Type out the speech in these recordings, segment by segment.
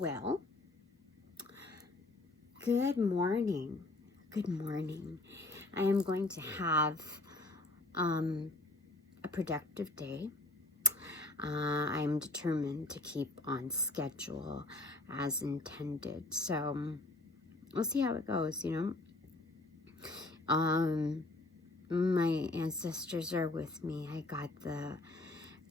Well, good morning. Good morning. I am going to have a productive day. I am determined to keep on schedule as intended. So we'll see how it goes, you know. My ancestors are with me. I got the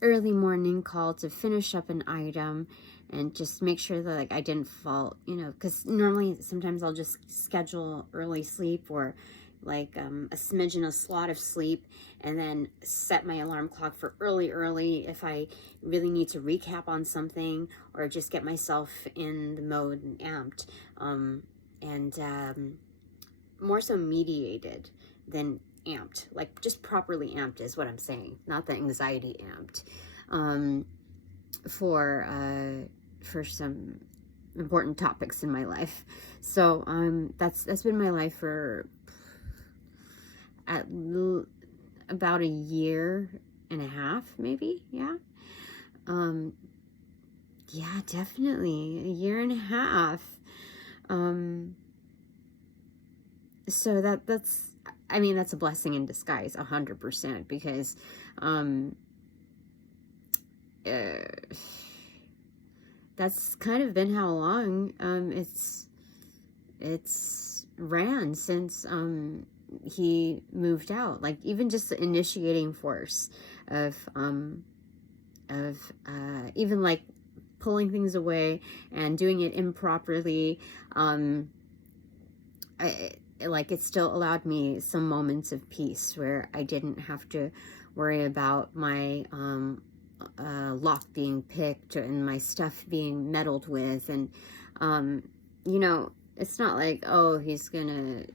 early morning call to finish up an item and just make sure that like I didn't fall, you know, because normally sometimes I'll just schedule early sleep or like a smidgen of slot of sleep and then set my alarm clock for early if I really need to recap on something or just get myself in the mode and amped, and more so mediated than amped, like just properly amped is what I'm saying, not the anxiety amped, for some important topics in my life. So that's been my life for about a year and a half, maybe. Yeah, yeah, definitely a year and a half. So that's I mean, that's a blessing in disguise, 100%, because that's kind of been how long it's ran since he moved out. Like even just the initiating force of even like pulling things away and doing it improperly, like it still allowed me some moments of peace where I didn't have to worry about my lock being picked and my stuff being meddled with. And you know, it's not like, oh, he's gonna,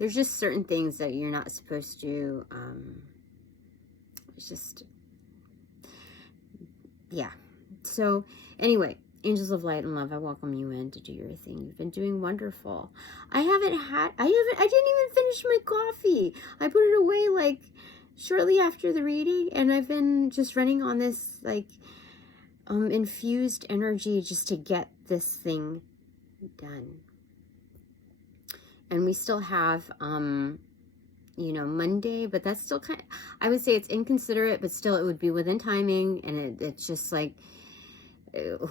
there's just certain things that you're not supposed to, it's just, yeah. So anyway, angels of light and love, I welcome you in to do your thing. You've been doing wonderful. I didn't even finish my coffee. I put it away like shortly after the reading, and I've been just running on this like infused energy just to get this thing done. And we still have you know, Monday, but that's still kind of, I would say it's inconsiderate, but still it would be within timing, and it's just like,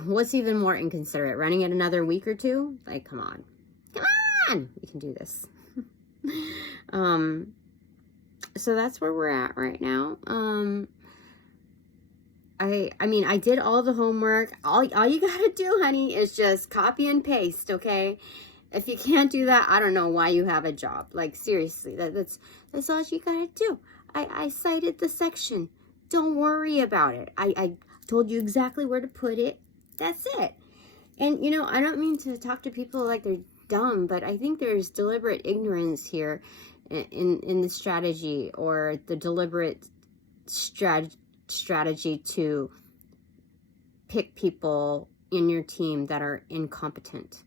what's even more inconsiderate, running it another week or two? Like, come on, we can do this. So that's where we're at right now. I mean, I did all the homework. All you gotta do, honey, is just copy and paste, okay? If you can't do that, I don't know why you have a job. Like, seriously, that's all you gotta do. I cited the section. Don't worry about it. I told you exactly where to put it. That's it. And, you know, I don't mean to talk to people like they're dumb, but I think there's deliberate ignorance here in the strategy, or the deliberate strategy to pick people in your team that are incompetent.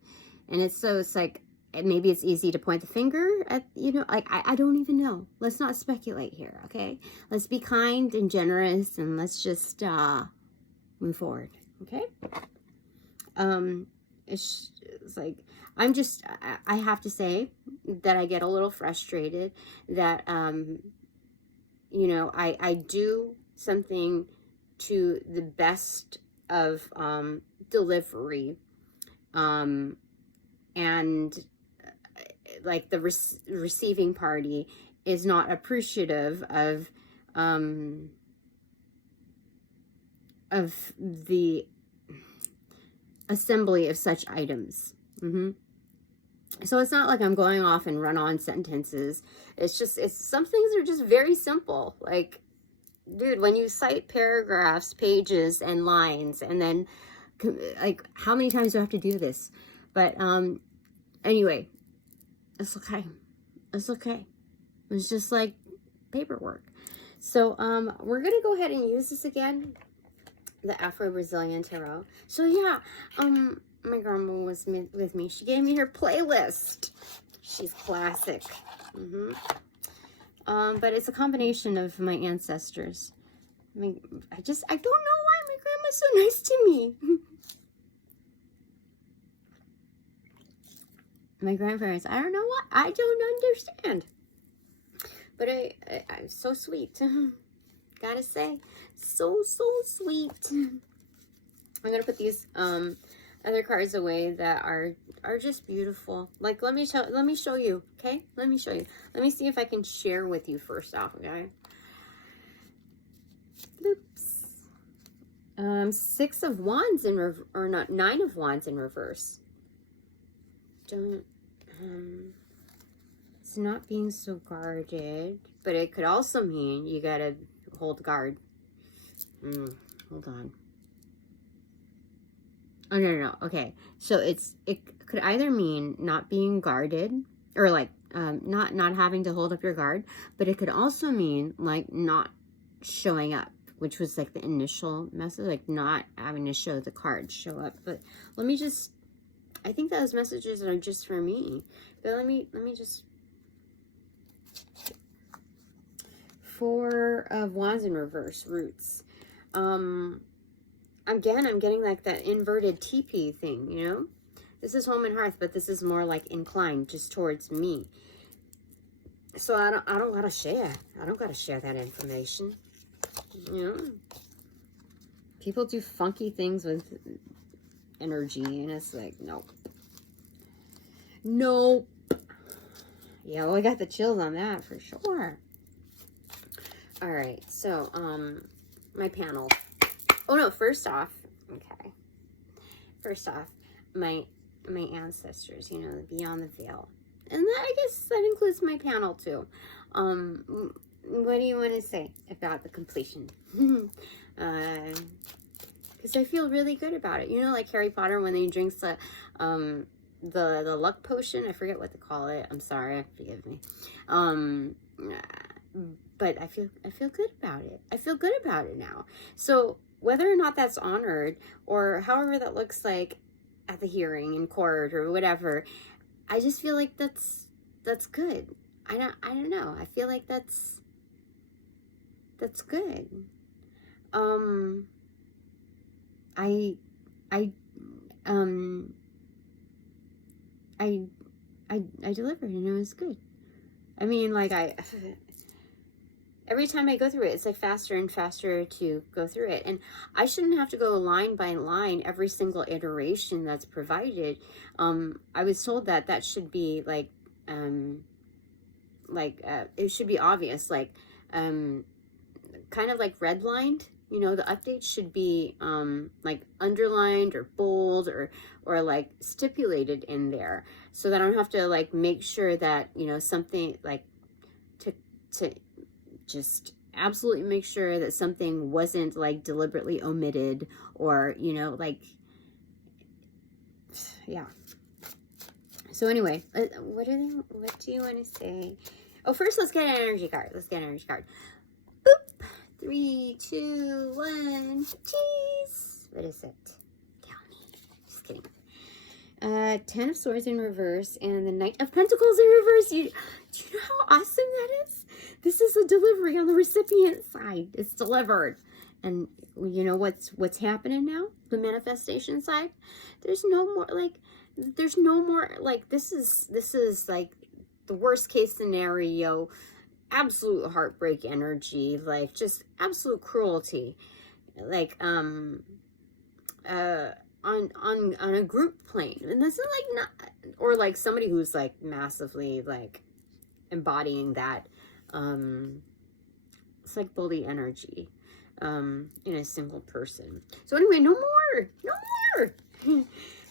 And it's like, maybe it's easy to point the finger at, you know, like, I don't even know. Let's not speculate here, okay? Let's be kind and generous, and let's just move forward, okay? It's like, I have to say that I get a little frustrated that, you know, I do something to the best of delivery, and like the receiving party is not appreciative of the assembly of such items. So it's not like I'm going off and run on sentences. It's just, some things are just very simple. Like, dude, when you cite paragraphs, pages, and lines, and then like, how many times do I have to do this? But anyway, it's okay. It's okay. It's just like paperwork. So we're gonna go ahead and use this again, the Afro-Brazilian Tarot. So yeah, my grandma was with me. She gave me her playlist. She's classic. But it's a combination of my ancestors. I mean, I don't know why my grandma's so nice to me. my grandparents, I don't know what, I don't understand. But I'm so sweet. Gotta say, so sweet. I'm gonna put these other cards away that are just beautiful. Like, let me show you, okay? Let me show you. Let me see if I can share with you first off, okay? Oops. 6 of Wands in reverse, or not, 9 of Wands in reverse. Don't, it's not being so guarded, but it could also mean you gotta hold guard. Hold on. Oh, no. Okay. So it could either mean not being guarded, or like, not having to hold up your guard, but it could also mean like not showing up, which was like the initial message, like not having to show the cards show up. But let me just, I think those messages are just for me. But let me just, 4 of Wands in reverse, roots. Again, I'm getting like that inverted teepee thing, you know? This is home and hearth, but this is more like inclined just towards me. So I don't gotta share. I don't gotta share that information. You know? People do funky things with energy, and it's like, nope. Nope. Yeah, well, I got the chills on that for sure. All right, so, my panel. Oh, no, first off, okay. First off, my ancestors, you know, beyond the veil. And that, I guess that includes my panel, too. What do you want to say about the completion? Because I feel really good about it. You know, like Harry Potter when he drinks the luck potion. I forget what to call it. I'm sorry. Forgive me. But I feel good about it. I feel good about it now. So whether or not that's honored, or however that looks like at the hearing in court or whatever, I just feel like that's good. I don't know. I feel like that's good. I delivered and it was good. I mean, like, every time I go through it, it's like faster and faster to go through it. And I shouldn't have to go line by line every single iteration that's provided. I was told that should be like, it should be obvious, like, kind of like redlined. You know, the updates should be like underlined or bold or like stipulated in there, so that I don't have to like make sure that, you know, something like to just absolutely make sure that something wasn't like deliberately omitted, or, you know, like, yeah. So anyway, what do you want to say? Oh, first let's get an energy card. Boop. 3, 2, 1. Cheese. What is it? Tell me. Just kidding. 10 of Swords in reverse and the Knight of Pentacles in reverse. Do you know how awesome that is? This is a delivery on the recipient side. It's delivered. And you know what's happening now? The manifestation side. There's no more like this is like the worst case scenario. Absolute heartbreak energy, like just absolute cruelty, like on a group plane. And this is like not, or like somebody who's like massively like embodying that, it's like bully energy in a single person. So anyway, no more.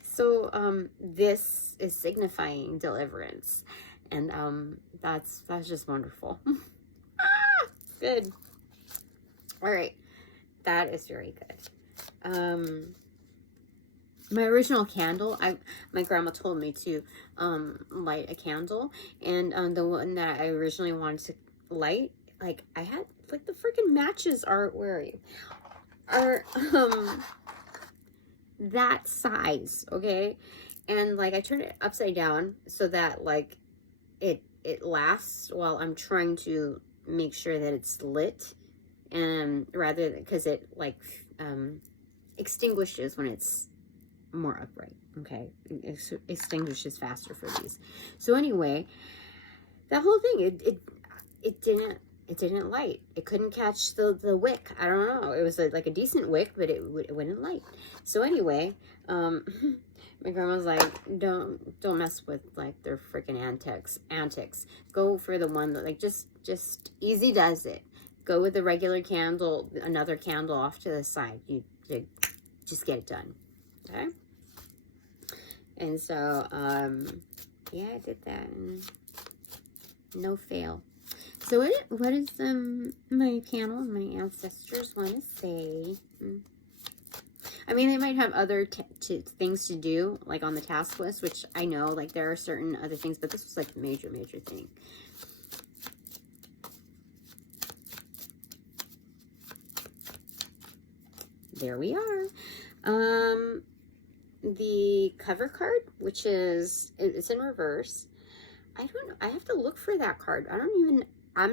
So this is signifying deliverance. And that's just wonderful. Good. All right. That is very good. My original candle, my grandma told me to light a candle, and the one that I originally wanted to light, like I had like the freaking matches are, where are you? Are that size, okay? And like I turned it upside down so that like it lasts while I'm trying to make sure that it's lit, and rather because it like extinguishes when it's more upright. Okay, it extinguishes faster for these. So anyway, that whole thing, it didn't light. It couldn't catch the wick. I don't know. It was like a decent wick, but it wouldn't light. So anyway, my grandma's like, don't mess with like their freaking antics. Go for the one that like just easy does it. Go with the regular candle, another candle off to the side. You just get it done. Okay. And so yeah, I did that and no fail. So what is my panel, my ancestors want to say? I mean, they might have other things to do, like on the task list, which I know, like there are certain other things, but this was like the major thing. There we are. The cover card, which is, it's in reverse. I don't know. I have to look for that card. I'm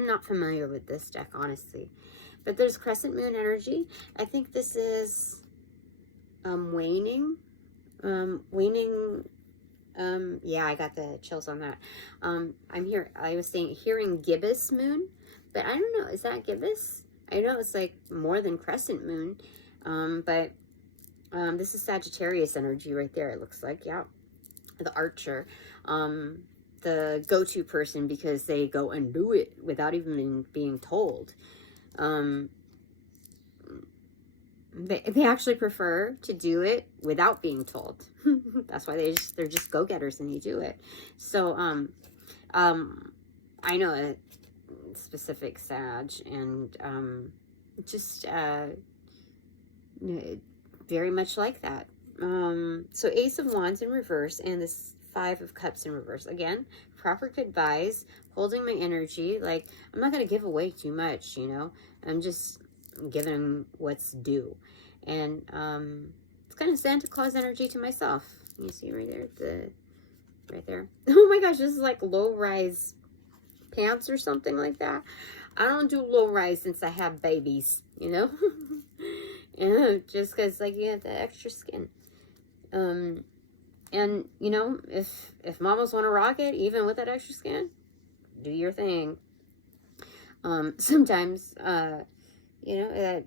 not familiar with this deck, honestly. But there's Crescent Moon energy. I think this is waning. Yeah, I got the chills on that. I was hearing gibbous moon, but I don't know, is that gibbous? I know it's like more than Crescent Moon. But this is Sagittarius energy right there, it looks like. Yeah. The Archer. The go-to person because they go and do it without even being told. They actually prefer to do it without being told. That's why they're just go-getters and they do it. So I know a specific Sag and just very much like that. So Ace of Wands in reverse and this Five of Cups in reverse. Again, proper goodbyes, holding my energy. Like, I'm not going to give away too much, you know. I'm just giving what's due. And it's kind of Santa Claus energy to myself. You see right there? Right there. Oh my gosh, this is like low-rise pants or something like that. I don't do low-rise since I have babies, you know. Yeah, just because, like, you have the extra skin. And, you know, if mamas want to rock it, even with that extra skin, do your thing. Sometimes, you know,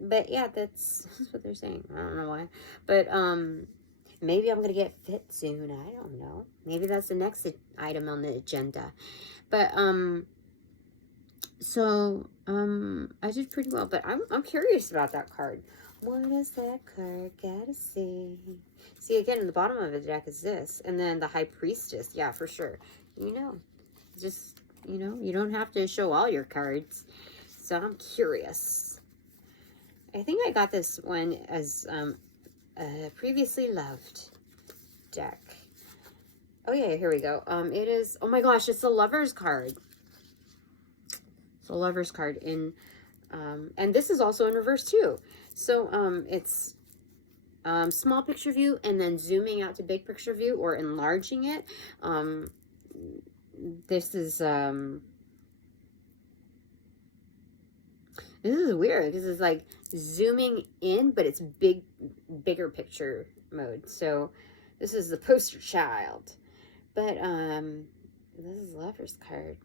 but yeah, that's what they're saying. I don't know why. But, maybe I'm going to get fit soon. I don't know. Maybe that's the next item on the agenda. But, so, I did pretty well. But I'm curious about that card. What does that card gotta say? See, again, in the bottom of the deck is this. And then the High Priestess. Yeah, for sure. You know, just, you know, you don't have to show all your cards. So I'm curious. I think I got this one as a previously loved deck. Oh, yeah, here we go. It is, oh my gosh, it's the Lover's card. It's a Lover's card in, and this is also in reverse too. So, it's small picture view and then zooming out to big picture view or enlarging it. This is weird because it's like zooming in, but it's bigger picture mode. So this is the poster child, but this is Lover's card.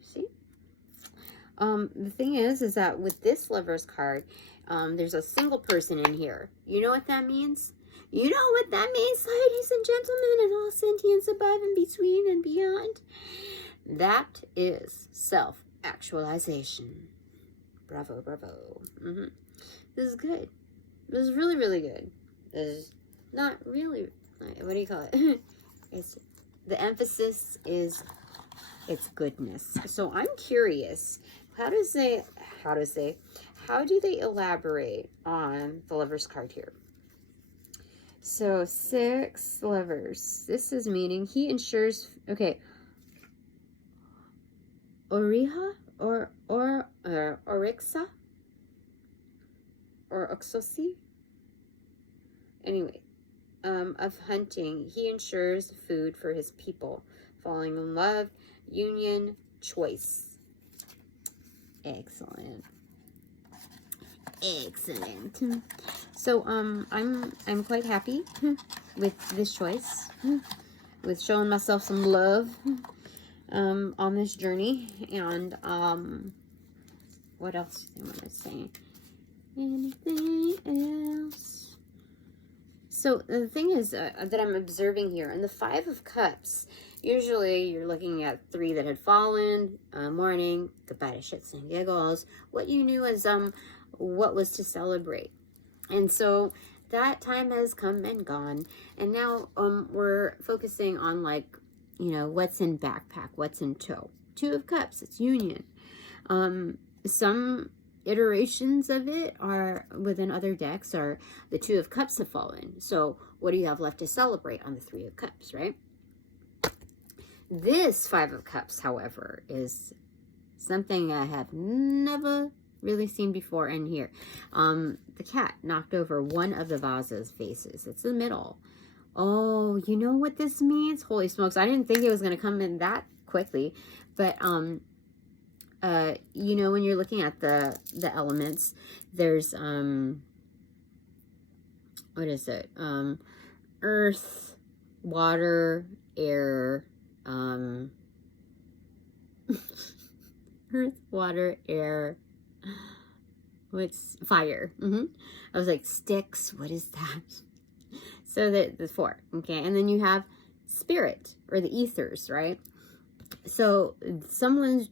See? The thing is that with this Lover's card, there's a single person in here. You know what that means? You know what that means, ladies and gentlemen, and all sentients above and between and beyond? That is self-actualization. Bravo, bravo. This is good. This is really, really good. This is not really, what do you call it? It's, the emphasis is its goodness. So I'm curious, how do they elaborate on the Lover's card here? So 6 Lovers. This is meaning he ensures, okay, Oriha or Orixa or Oxosi. Anyway, of hunting, he ensures food for his people, falling in love, union, choice. Excellent. Excellent. So, I'm quite happy with this choice, with showing myself some love, on this journey. And, what else do I want to say? Anything else? So, the thing is, that I'm observing here, in the Five of Cups, usually you're looking at 3 that had fallen, mourning, goodbye to shits and giggles, what you knew as, what was to celebrate. And so that time has come and gone, and now we're focusing on, like, you know, what's in backpack, what's in tow. 2 of Cups, it's union. Some iterations of it are within other decks are the 2 of Cups have fallen, so what do you have left to celebrate on the 3 of Cups, right? This 5 of Cups, however, is something I have never really seen before in here. The cat knocked over one of the vase's vases. It's the middle. Oh, you know what this means? Holy smokes. I didn't think it was going to come in that quickly. But, you know, when you're looking at the elements, there's, what is it? Earth, water, air, earth, water, air, what's fire? I was like, sticks, what is that? So the 4, okay, and then you have spirit, or the ethers, right? So someone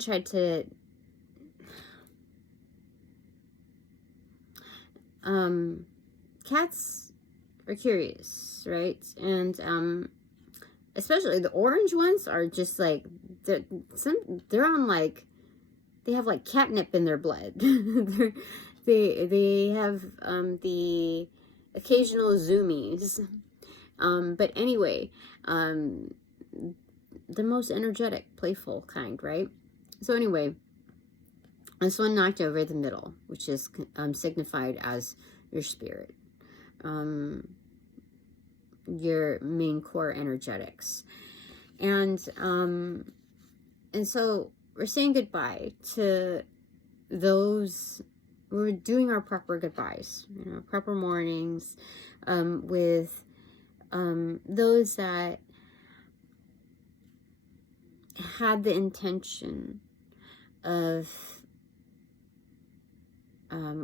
tried to cats are curious, right? And especially the orange ones are just like they're on, like, they have like catnip in their blood. they have the occasional zoomies, but anyway, the most energetic, playful kind, right? So anyway, this one knocked over the middle, which is signified as your spirit, your main core energetics, and so we're saying goodbye to those. We're doing our proper goodbyes, you know, proper mornings, with those that had the intention of,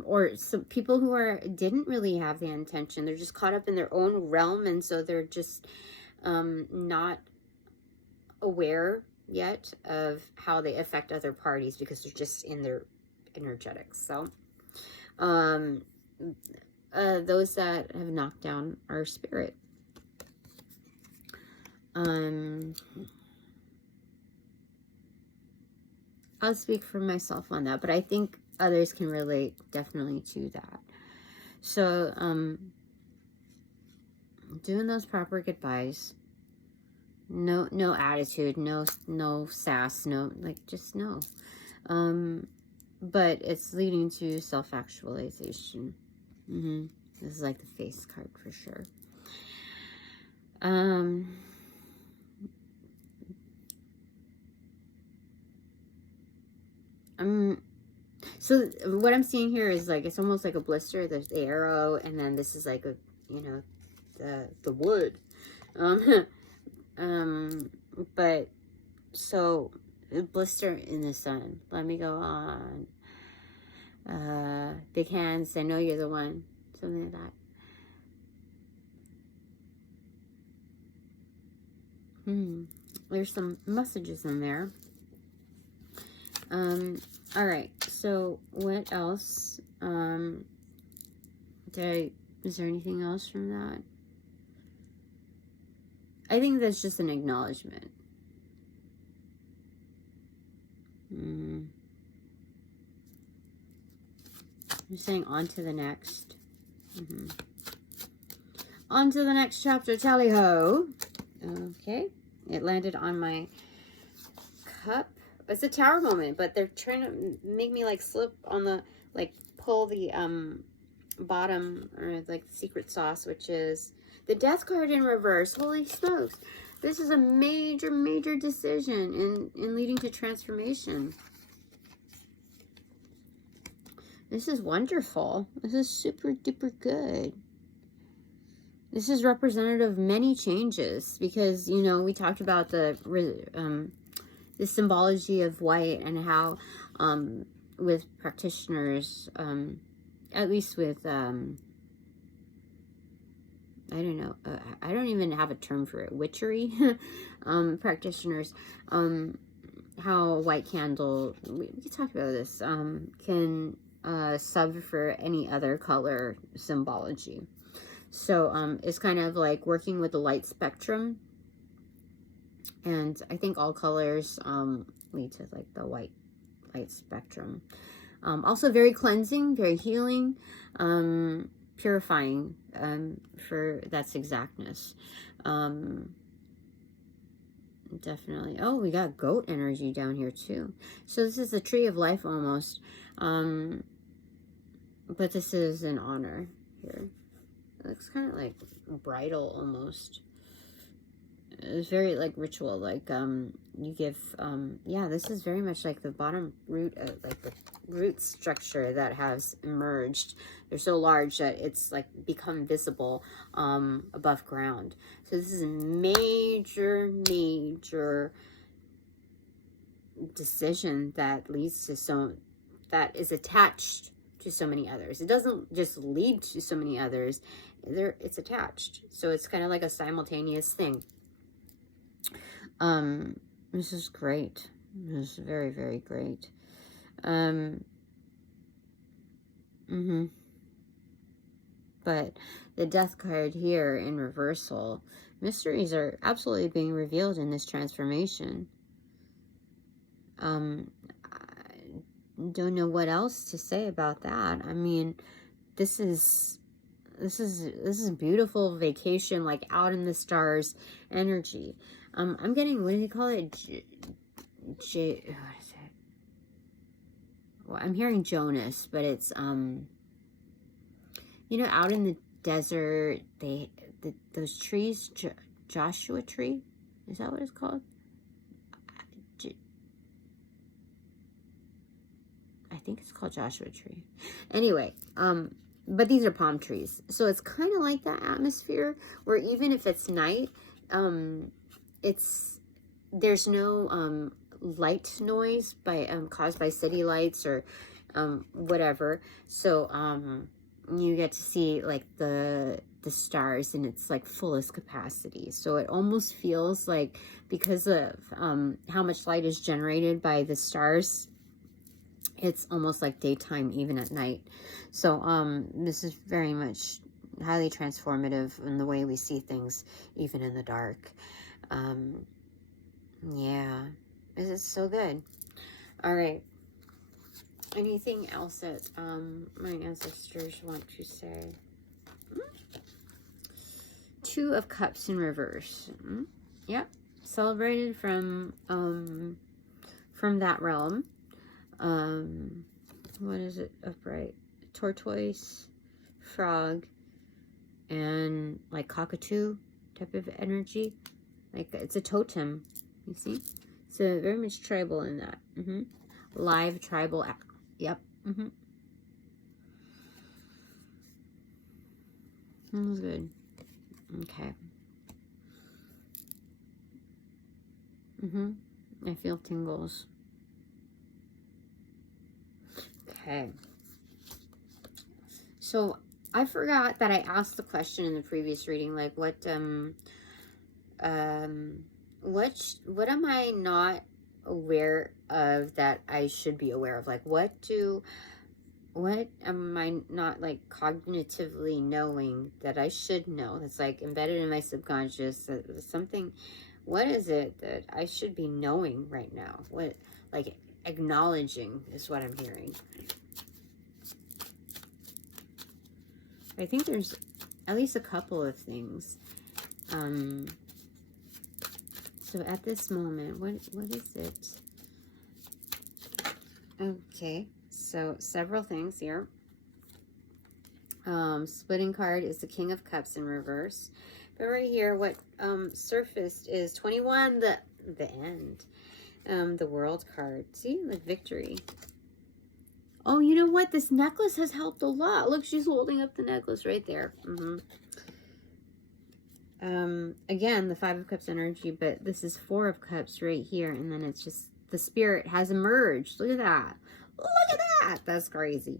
or some people who didn't really have the intention. They're just caught up in their own realm, and so they're just not aware yet of how they affect other parties because they're just in their energetics. So those that have knocked down our spirit, I'll speak for myself on that, but I think others can relate definitely to that. So doing those proper goodbyes, no attitude, no sass, no, like, just no. But it's leading to self-actualization. This is like the face card for sure. So what I'm seeing here is, like, it's almost like a blister. There's the arrow, and then this is like a, you know, the wood. But so blister in the sun. Let me go on. Big hands. I know you're the one. Something like that. There's some messages in there. All right. So what else? Is there anything else from that? I think that's just an acknowledgement. I'm saying on to the next. On to the next chapter, tally ho. Okay. It landed on my cup. It's a tower moment, but they're trying to make me, like, slip on the, like, pull the bottom, or like secret sauce, which is the death card in reverse. Holy smokes. This is a major decision in leading to transformation. This is wonderful. This is super duper good. This is representative of many changes because, you know, we talked about the symbology of white and how with practitioners, at least with, I don't know, I don't even have a term for it, witchery practitioners, how white candle, we talked about this, can sub for any other color symbology. So it's kind of like working with the light spectrum, and I think all colors lead to like the white light spectrum. Also very cleansing, very healing, purifying for that's exactness. Definitely. Oh, we got goat energy down here too. So this is the tree of life almost. But this is an honor here. It looks kind of like bridal almost. It's very like ritual, like you give yeah, this is very much like the bottom root, like the root structure that has emerged. They're so large that it's like become visible above ground. So this is a major decision that leads to that is attached to so many others. It doesn't just lead to so many others, it's attached. So it's kind of like a simultaneous thing. This is great. This is very, very great. But the death card here in reversal, mysteries are absolutely being revealed in this transformation. I don't know what else to say about that. I mean, this is beautiful vacation, like out in the stars energy. I'm getting, what do you call it? What is it? Well, I'm hearing Jonas, but it's you know, out in the desert, those trees, Joshua tree, is that what it's called? I think it's called Joshua tree. Anyway, but these are palm trees, so it's kind of like that atmosphere where even if it's night, there's no light noise caused by city lights or whatever. So you get to see like the stars in its like fullest capacity. So it almost feels like, because of how much light is generated by the stars, it's almost like daytime even at night. So this is very much highly transformative in the way we see things even in the dark. Yeah, this is so good. All right, anything else that my ancestors want to say? Two of Cups in reverse. Yep, celebrated from that realm. What is it? Upright, tortoise, frog, and like cockatoo type of energy. Like it's a totem, you see? So very much tribal in that. Live tribal. Yep. That was good. Okay. I feel tingles. Okay. So I forgot that I asked the question in the previous reading, like what am I not aware of that I should be aware of? Like what am I not like cognitively knowing that I should know? That's like embedded in my subconscious. Something, what is it that I should be knowing right now? What, like acknowledging is what I'm hearing. I think there's at least a couple of things. So at this moment, what is it? Okay, so several things here. Splitting card is the King of Cups in reverse. But right here, what surfaced is 21, the end. The World card. See, like victory. Oh, you know what? This necklace has helped a lot. Look, she's holding up the necklace right there. Again, the Five of Cups energy, but this is Four of Cups right here. And then it's just, the spirit has emerged. Look at that. Look at that. That's crazy.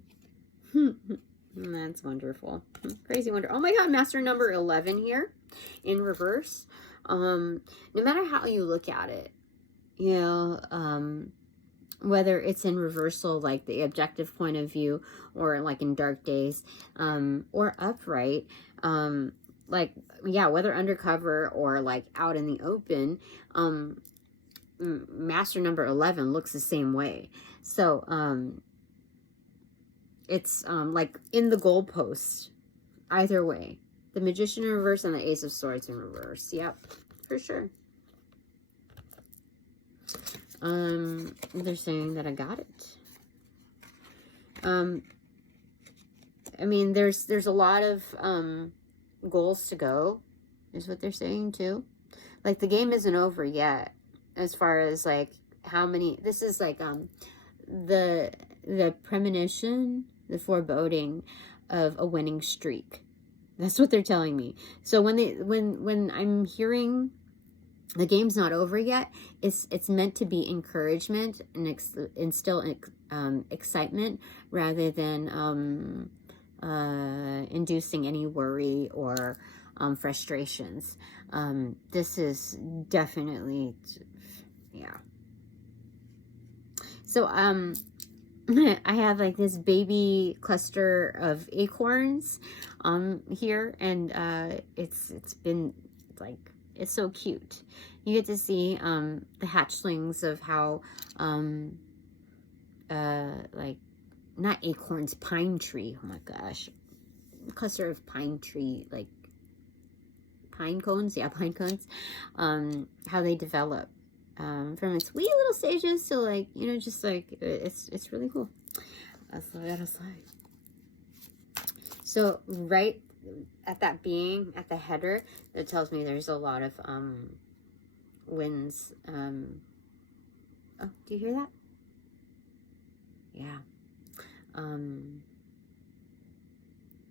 That's wonderful. Crazy wonder. Oh my God, master number 11 here in reverse. No matter how you look at it, you know, whether it's in reversal, like the objective point of view, or like in dark days, or upright, like, yeah, whether undercover or like out in the open, master number 11 looks the same way. So, it's, like in the goalpost, either way. The Magician in reverse and the Ace of Swords in reverse. Yep, for sure. They're saying that I got it. I mean, there's a lot of, goals to go, is what they're saying too. Like, the game isn't over yet, as far as like how many, this is like, the premonition, the foreboding of a winning streak. That's what they're telling me. So when I'm hearing the game's not over yet, it's meant to be encouragement and instill excitement rather than inducing any worry or frustrations. This is definitely, yeah. So I have like this baby cluster of acorns here, and it's been like, it's so cute. You get to see the hatchlings of how like, not acorns, pine tree, oh my gosh, cluster of pine tree, like pine cones, yeah, pine cones, how they develop from its wee little stages to, like, you know, just like, it's really cool. That's what I gotta say. So right at that being, at the header, it tells me there's a lot of winds. Oh, do you hear that? Yeah.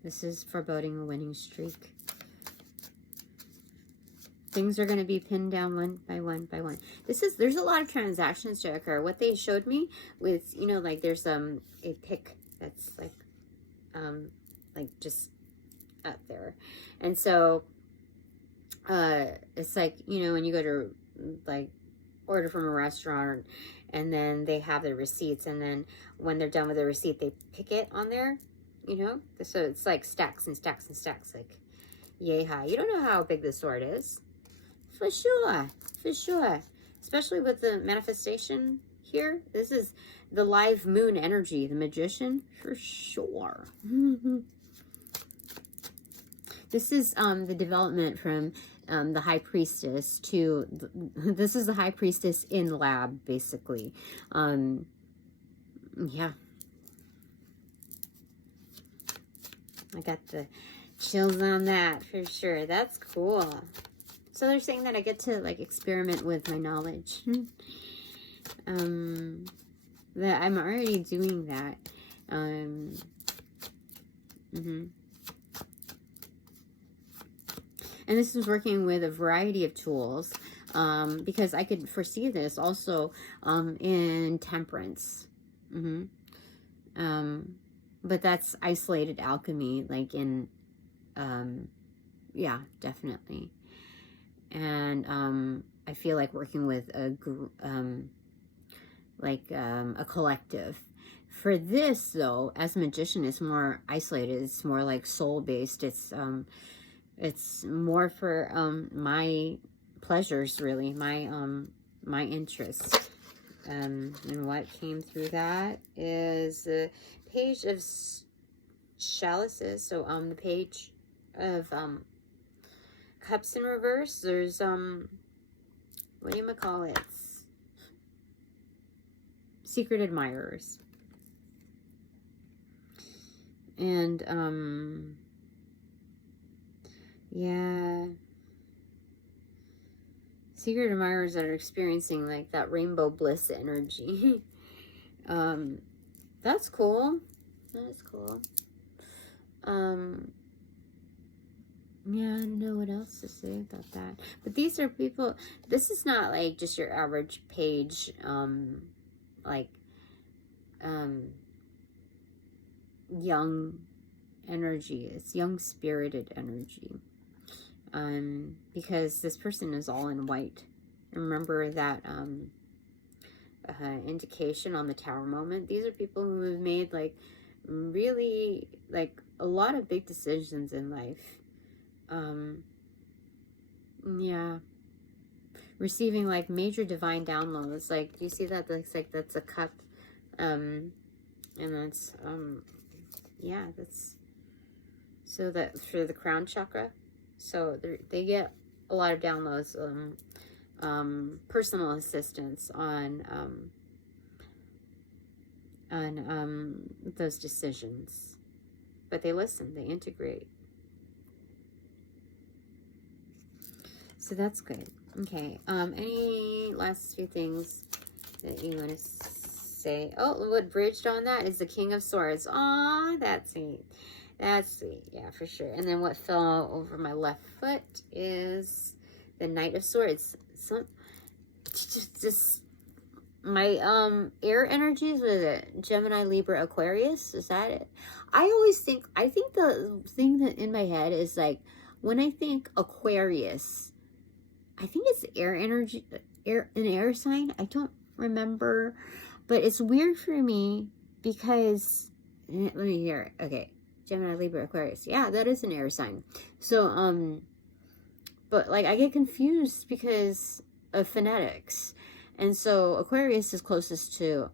This is foreboding a winning streak. Things are going to be pinned down one by one by one. There's a lot of transactions to occur. What they showed me with, you know, like there's a pick that's like just up there. And so it's like, you know, when you go to like order from a restaurant and then they have the receipts, and then when they're done with the receipt, they pick it on there, you know? So it's like stacks and stacks and stacks, like yay high. You don't know how big this sword is. For sure. For sure. Especially with the manifestation here. This is the live moon energy, the Magician, for sure. This is the development from the High Priestess to, this is the High Priestess in lab, basically. Yeah. I got the chills on that, for sure. That's cool. So they're saying that I get to, like, experiment with my knowledge. That I'm already doing that. And this is working with a variety of tools, because I could foresee this also in Temperance. But that's isolated alchemy, like in, yeah, definitely. And I feel like working with a collective. For this, though, as a magician, it's more isolated. It's more like soul-based. It's more for my pleasures, really, my interests. And what came through that is the Page of Chalices. So the Page of Cups in reverse. There's what do you call it? Secret Admirers. And yeah, secret admirers that are experiencing like that rainbow bliss energy. That's cool. That is cool. Yeah, I don't know what else to say about that. But these are people, this is not like just your average page, like, young energy. It's young spirited energy. Because this person is all in white. Remember that, indication on the tower moment? These are people who have made, like, really, like, a lot of big decisions in life. Yeah. Receiving, like, major divine downloads. Like, do you see that? Looks like that's a cup. And that's, yeah, that's, so that for the crown chakra. So they get a lot of downloads, personal assistance on those decisions. But they listen, they integrate. So that's good. Okay. Any last few things that you want to say? Oh, what bridged on that is the King of Swords. Aw, that's sweet. That's sweet. Yeah, for sure. And then what fell over my left foot is the Knight of Swords. Some just my air energies with it. Gemini, Libra, Aquarius. Is that it? I think the thing that in my head is like when I think Aquarius, I think it's air energy, an air sign. I don't remember, but it's weird for me because let me hear it. Okay, Gemini, Libra, Aquarius. Yeah, that is an air sign. So but like I get confused because of phonetics, and so Aquarius is closest to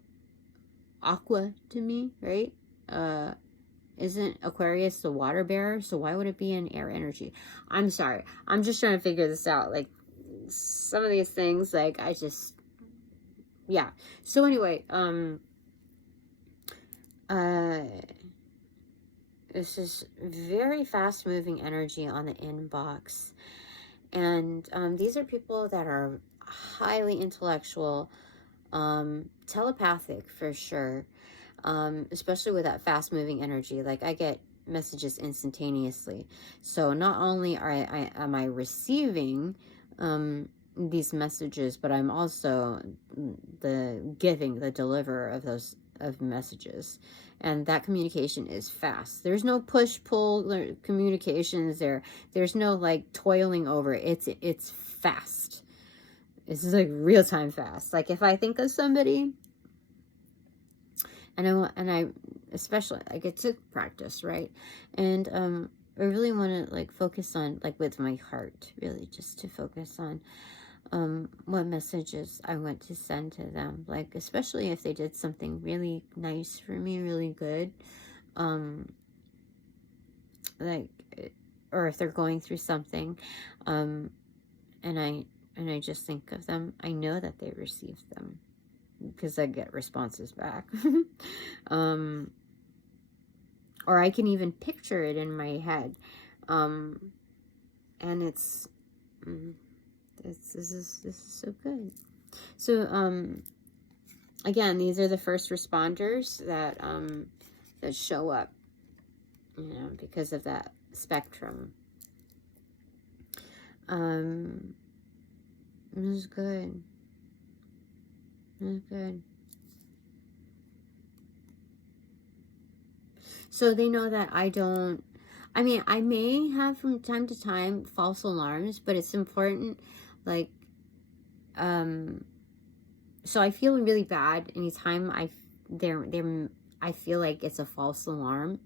aqua to me, right? Isn't Aquarius the water bearer? So why would it be an air energy? I'm sorry. I'm just trying to figure this out. Like some of these things, like I just, yeah. So anyway, this is very fast moving energy on the inbox. And these are people that are highly intellectual, telepathic for sure. Especially with that fast moving energy. Like I get messages instantaneously. So not only am I receiving these messages, but I'm also the deliverer of those messages. And that communication is fast. There's no push-pull communications there. There's no like toiling over it. It's fast. This is like real-time fast. Like if I think of somebody, and I especially I get to practice, right? And I really want to like focus on like with my heart, really just to focus on what messages I want to send to them, like especially if they did something really nice for me, really good, like, or if they're going through something, and I just think of them. I know that they received them because I get responses back. Or I can even picture it in my head, and this is so good. So again, these are the first responders that that show up, you know, because of that spectrum. This is good. This is good. So they know that I don't, I mean, I may have from time to time false alarms, but it's important, like, so I feel really bad anytime I feel like it's a false alarm,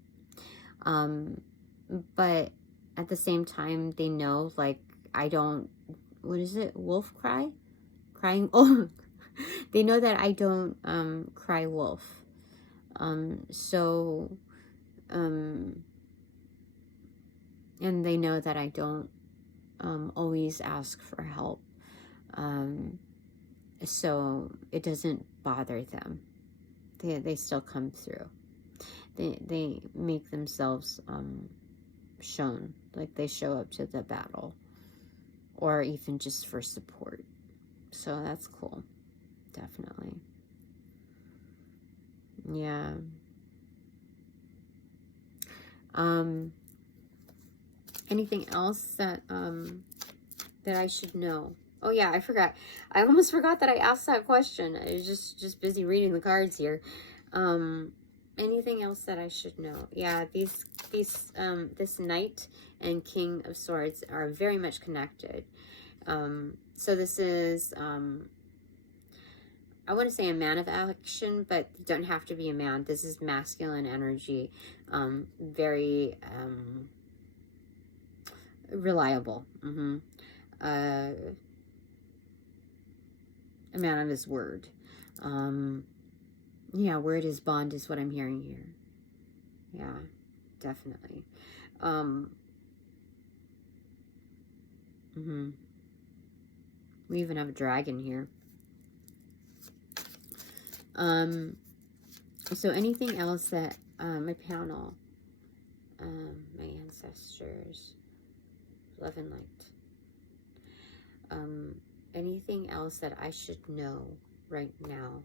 but at the same time, they know, like, I don't, what is it, wolf cry? Crying, oh, they know that I don't, cry wolf, and they know that I don't always ask for help, so it doesn't bother them. They still come through. They make themselves shown, like they show up to the battle, or even just for support. So that's cool, definitely. Yeah. Anything else that that I should know? Oh yeah, I forgot. I almost forgot that I asked that question. I was just busy reading the cards here. Anything else that I should know? Yeah, this Knight and King of Swords are very much connected. So this is I want to say a man of action, but you don't have to be a man. This is masculine energy. Very reliable. A man of his word. Yeah, word is bond is what I'm hearing here. Yeah, definitely. We even have a dragon here. So anything else that my panel, my ancestors, love and light. Anything else that I should know right now?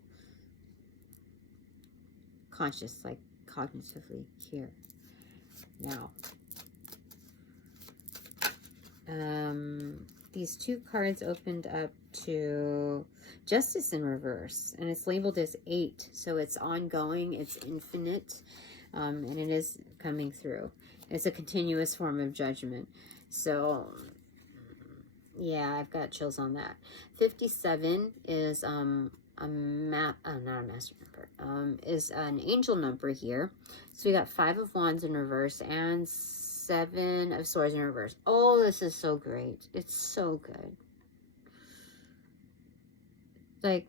Conscious, like cognitively here. Now. These two cards opened up to Justice in reverse, and it's labeled as 8, so it's ongoing, it's infinite, and it is coming through. It's a continuous form of judgment. So yeah, I've got chills on that. 57 is not a master number, is an angel number here. So we got 5 of Wands in reverse and 7 of Swords in reverse. Oh, this is so great. It's so good. Like,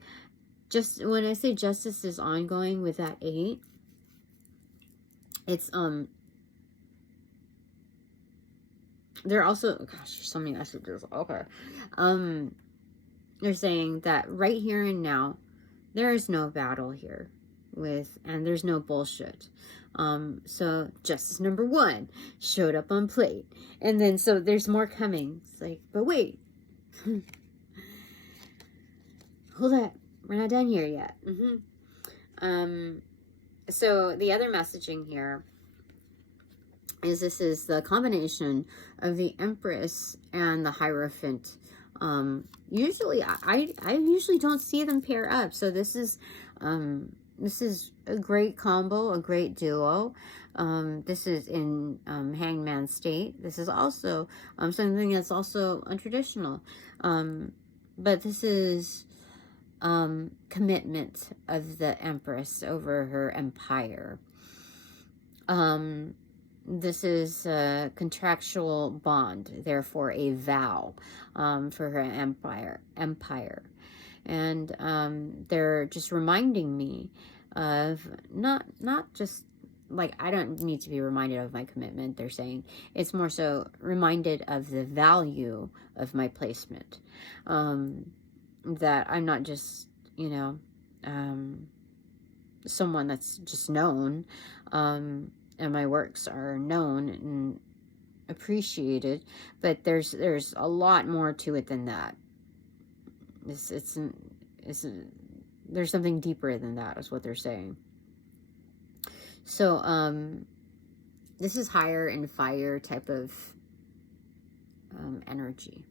just when I say justice is ongoing with that 8, it's they're also, gosh, there's so many messages. Okay. They're saying that right here and now, there is no battle here and there's no bullshit. So justice number 1 showed up on plate. And then, so there's more coming. It's like, but wait. Hold up. We're not done here yet. So the other messaging here is this is the combination of the Empress and the Hierophant. Usually I usually don't see them pair up. So this is a great combo, a great duo. This is in Hangman state. This is also something that's also untraditional. But this is commitment of the Empress over her empire. This is a contractual bond, therefore a vow for her empire. And they're just reminding me of not just like, I don't need to be reminded of my commitment. They're saying it's more so reminded of the value of my placement. That I'm not just, you know, someone that's just known, and my works are known and appreciated, but there's a lot more to it than that. There's something deeper than that, is what they're saying. So this is higher and fire type of energy,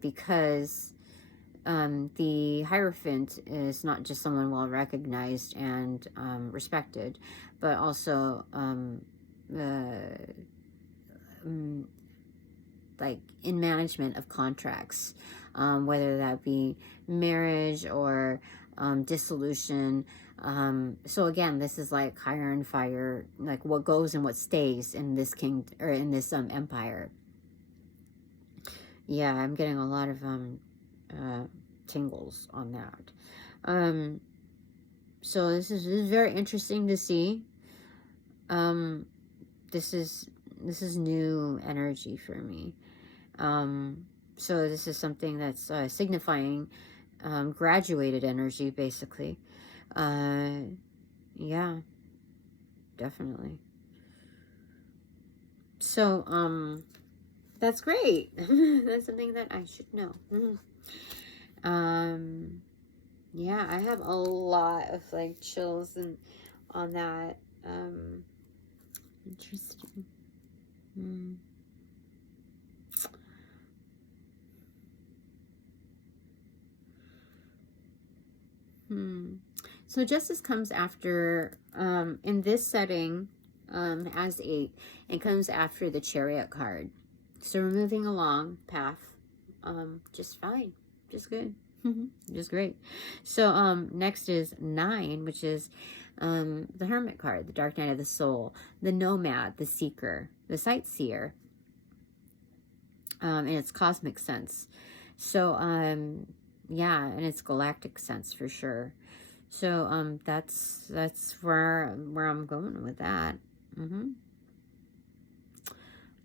because the Hierophant is not just someone well recognized and respected, but also like in management of contracts, whether that be marriage or dissolution. So again, this is like higher and fire, like what goes and what stays in this in this empire. Yeah, I'm getting a lot of tingles on that. So this is very interesting to see. This is new energy for me. So this is something that's signifying graduated energy, basically. Yeah, definitely. So that's great. That's something that I should know. Yeah, I have a lot of like chills and on that. Interesting. So justice comes after, in this setting, as 8, it comes after the Chariot card. So we're moving along path, just fine, just good, just great. So next is 9, which is the Hermit card, the Dark Night of the Soul, the Nomad, the Seeker, the Sightseer, in its cosmic sense. So yeah, in its galactic sense for sure. So that's where I'm going with that.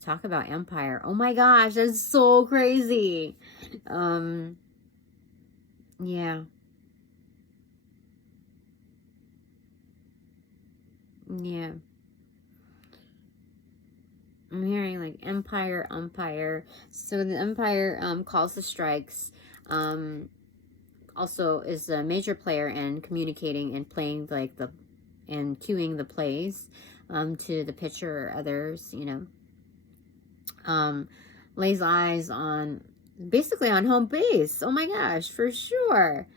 Talk about Empire. Oh my gosh, that's so crazy. Yeah. Yeah. I'm hearing like Empire, Umpire. So the Empire calls the strikes. Also is a major player in communicating and playing like and cueing the plays to the pitcher or others, you know. Lays eyes on basically on home base. Oh my gosh, for sure.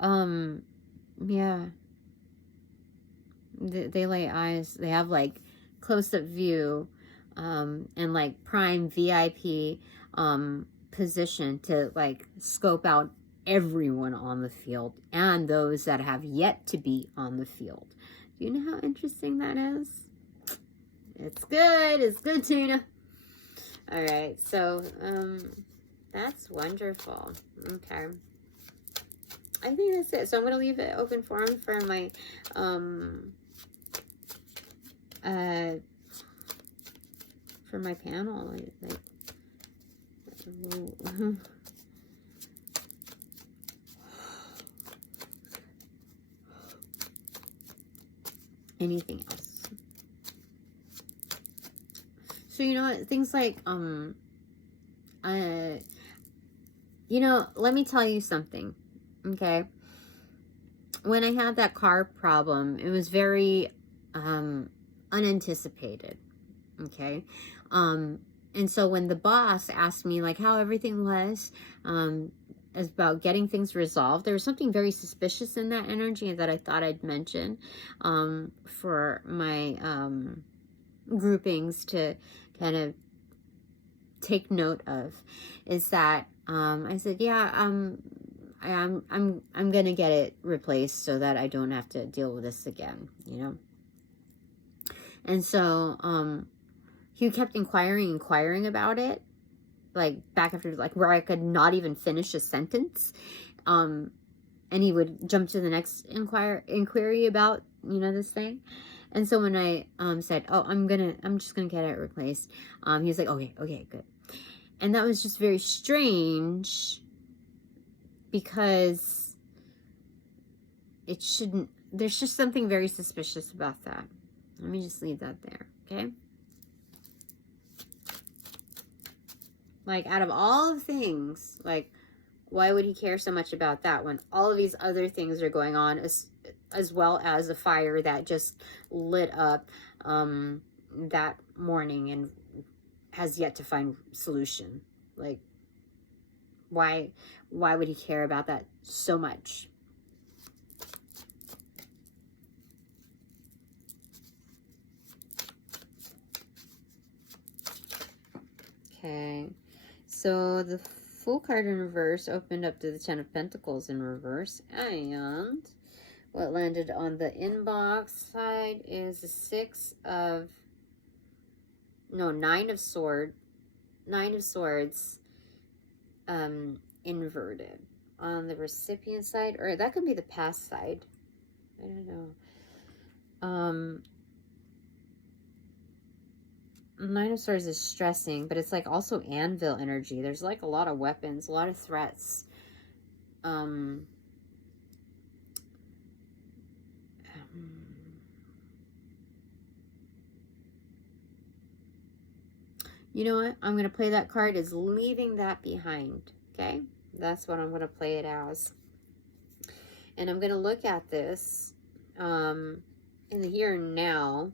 Yeah. They lay eyes. They have like close-up view and like prime VIP position to like scope out everyone on the field and those that have yet to be on the field. Do you know how interesting that is? It's good. It's good, Tina. All right. So, that's wonderful. Okay. I think that's it. So I'm going to leave it open forum for my, panel. Like anything else. So, you know what? Things like, you know, let me tell you something. Okay. When I had that car problem, it was very, unanticipated. Okay. And so when the boss asked me like how everything was, as about getting things resolved, there was something very suspicious in that energy that I thought I'd mention, for my, groupings to kind of take note of, is that, I said, yeah, I'm gonna get it replaced so that I don't have to deal with this again, you know. And so he kept inquiring about it, like back after, like where I could not even finish a sentence, and he would jump to the next inquiry about, you know, this thing. And so when I said, oh, I'm just gonna get it replaced, he was like, okay, good. And that was just very strange, because it shouldn't, there's just something very suspicious about that. Let me just leave that there, okay? Like, out of all of things, like, why would he care so much about that when all of these other things are going on, as well as a fire that just lit up that morning and has yet to find solution? Like, why would he care about that so much? Okay, so the Fool card in reverse opened up to the 10 of Pentacles in reverse, and what landed on the inbox side is the 9 of Swords, inverted. On the recipient side, or that could be the past side, I don't know. 9 of Swords is stressing, but it's like also anvil energy. There's like a lot of weapons, a lot of threats. You know what? I'm going to play that card as leaving that behind. Okay? That's what I'm going to play it as. And I'm going to look at this in the here and now.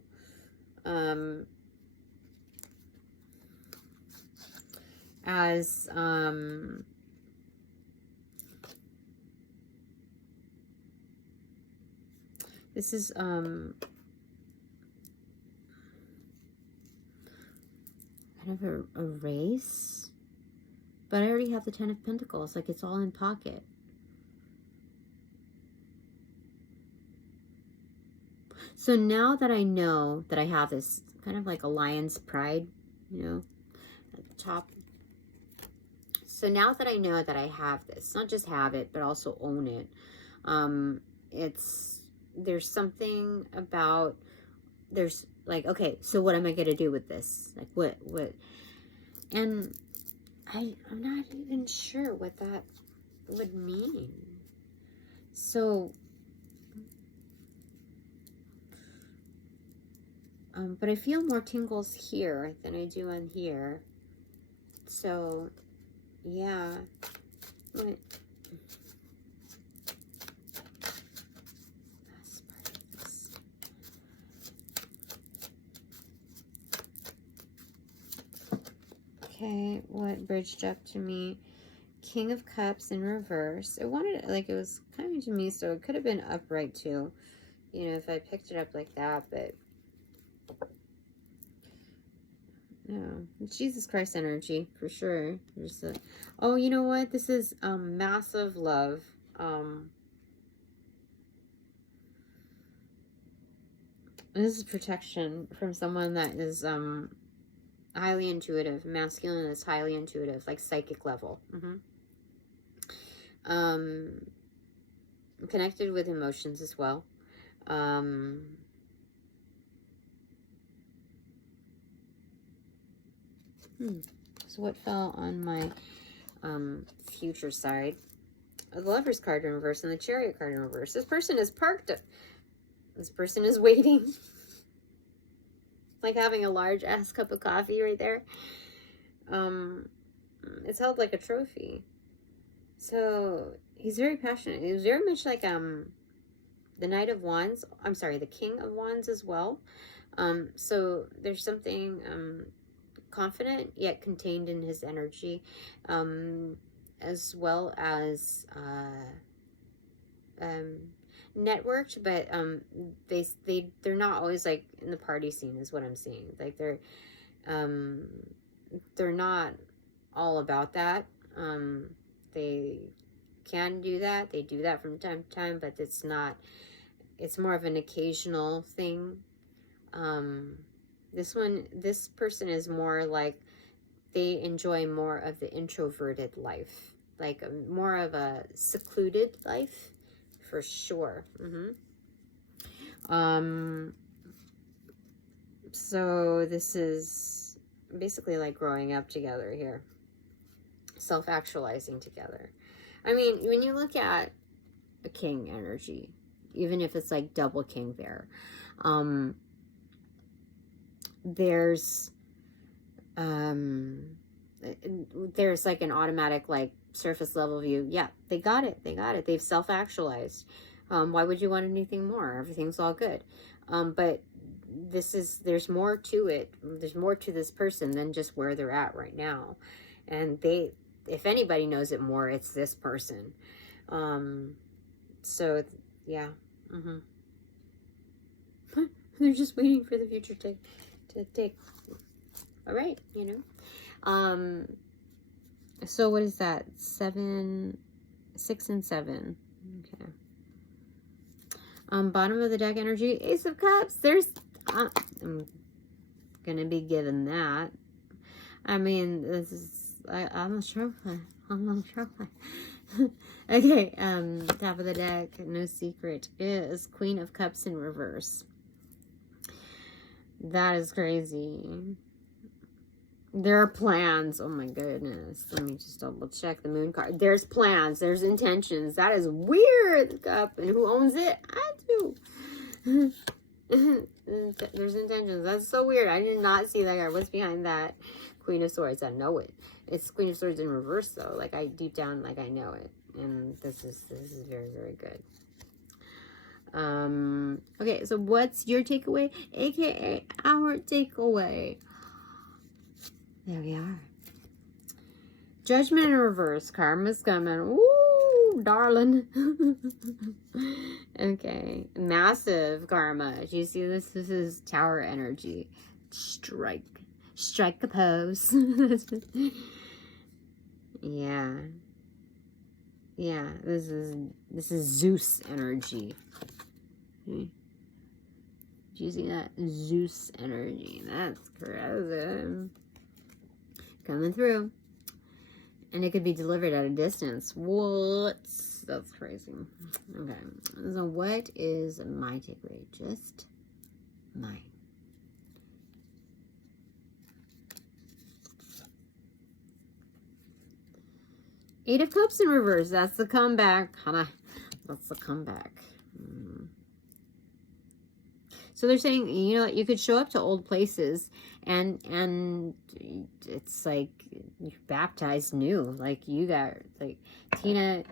As this is kind of a race, but I already have the 10 of Pentacles, like it's all in pocket. So now that I know that I have this kind of like a lion's pride, you know, at the top. So now that I know that I have this, not just have it, but also own it. There's something about, there's like, okay, so what am I going to do with this? Like what, and I'm not even sure what that would mean. So, but I feel more tingles here than I do on here. So, yeah. What? Okay, what bridged up to me? King of Cups in reverse. It wanted, like, it was coming to me, so it could have been upright too, you know, if I picked it up like that, but no, Jesus Christ energy for sure. There's a, oh, you know what? This is massive love. This is protection from someone that is highly intuitive. Masculine is highly intuitive, like psychic level. Connected with emotions as well. So what fell on my future side? The Lover's card in reverse and the Chariot card in reverse. This person is parked. This person is waiting. Like having a large ass cup of coffee right there. It's held like a trophy. So he's very passionate. He's very much like the Knight of Wands. I'm sorry, the King of Wands as well. So there's something confident yet contained in his energy, as well as networked, but they're not always like in the party scene is what I'm seeing. Like they're not all about that. They can do that. They do that from time to time, but it's more of an occasional thing. This person is more like they enjoy more of the introverted life, like more of a secluded life for sure. So this is basically like growing up together here, self-actualizing together. I mean, when you look at a king energy, even if it's like double king there, there's like an automatic like surface level view. Yeah, they got it. They've self-actualized. Why would you want anything more? Everything's all good. But there's more to it. There's more to this person than just where they're at right now. And if anybody knows it more, it's this person. So yeah. They're just waiting for the future to take. All right, you know. So what is that? 7, 6, and 7. Okay. Bottom of the deck energy, Ace of Cups. There's, I'm gonna be given that. I mean, this is, I'm not sure. Okay. Top of the deck, no secret, is Queen of Cups in reverse. That is crazy. There are plans. Oh my goodness. Let me just double check the moon card. There's plans. There's intentions. That is weird. The cup. And who owns it? I do. There's intentions. That's so weird. I did not see that card. What's behind that? Queen of Swords. I know it. It's Queen of Swords in reverse though. Like deep down, like I know it. And this is very, very good. Okay, so what's your takeaway? AKA our takeaway. There we are. Judgment in reverse. Karma's coming. Ooh, darling. Okay. Massive karma. Do you see this? This is tower energy. Strike. Strike a pose. Yeah. Yeah. This is Zeus energy. Okay. Do you see that? Zeus energy. That's crazy. Coming through. And it could be delivered at a distance. What? That's crazy. Okay. So what is my takeaway? Just mine. Eight of Cups in reverse. That's the comeback. That's the comeback. So they're saying, you know, you could show up to old places and it's like you're baptized new. Like you got, like, Tina.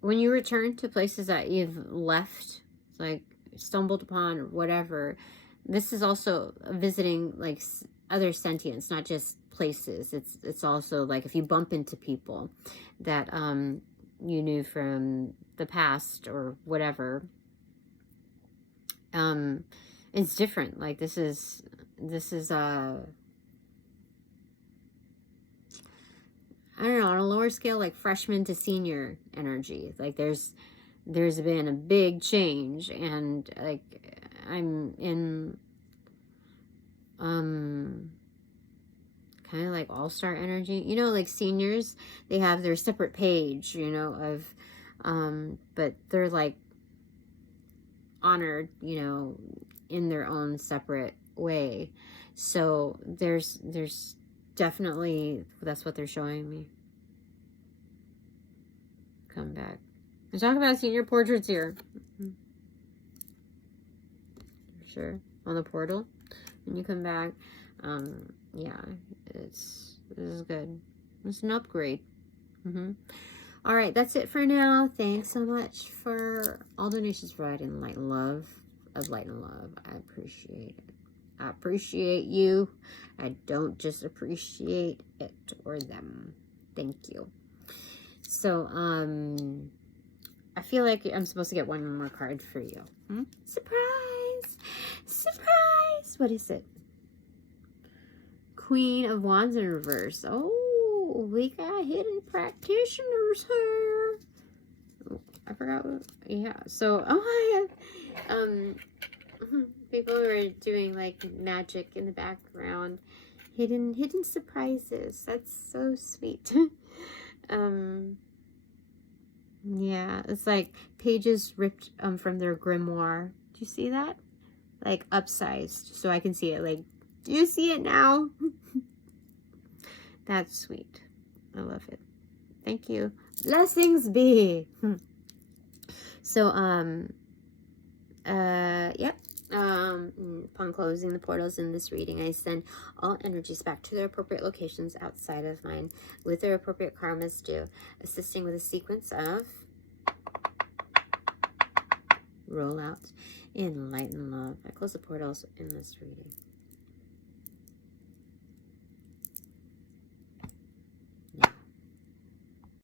When you return to places that you've left, like stumbled upon or whatever, this is also visiting like other sentience, not just places. It's also like if you bump into people that you knew from the past or whatever, it's different. Like this is I don't know, on a lower scale, like freshman to senior energy. Like there's been a big change, and like I'm in kind of like all-star energy. You know, like seniors, they have their separate page, you know, of but they're like honored, you know, in their own separate way. So there's definitely, that's what they're showing me. Come back. Let's talk about senior portraits here. Sure. On the portal. When you come back. Yeah. This is good. It's an upgrade. Alright, that's it for now. Thanks so much for all donations providing light and love. Of light and love. I appreciate it. I appreciate you. I don't just appreciate it or them. Thank you. So, I feel like I'm supposed to get one more card for you. Surprise! Surprise! What is it? Queen of Wands in reverse. Oh, we got hidden practitioners here. Oh, I forgot what, yeah. So, oh, I have, people who are doing like magic in the background, hidden surprises. That's so sweet. Yeah, it's like pages ripped from their grimoire. Do you see that? Like upsized, so I can see it. Like, do you see it now? That's sweet. I love it. Thank you. Blessings be. So yep. Upon closing the portals in this reading, I send all energies back to their appropriate locations outside of mine with their appropriate karmas due, assisting with a sequence of rollout in light and love. I close the portals in this reading.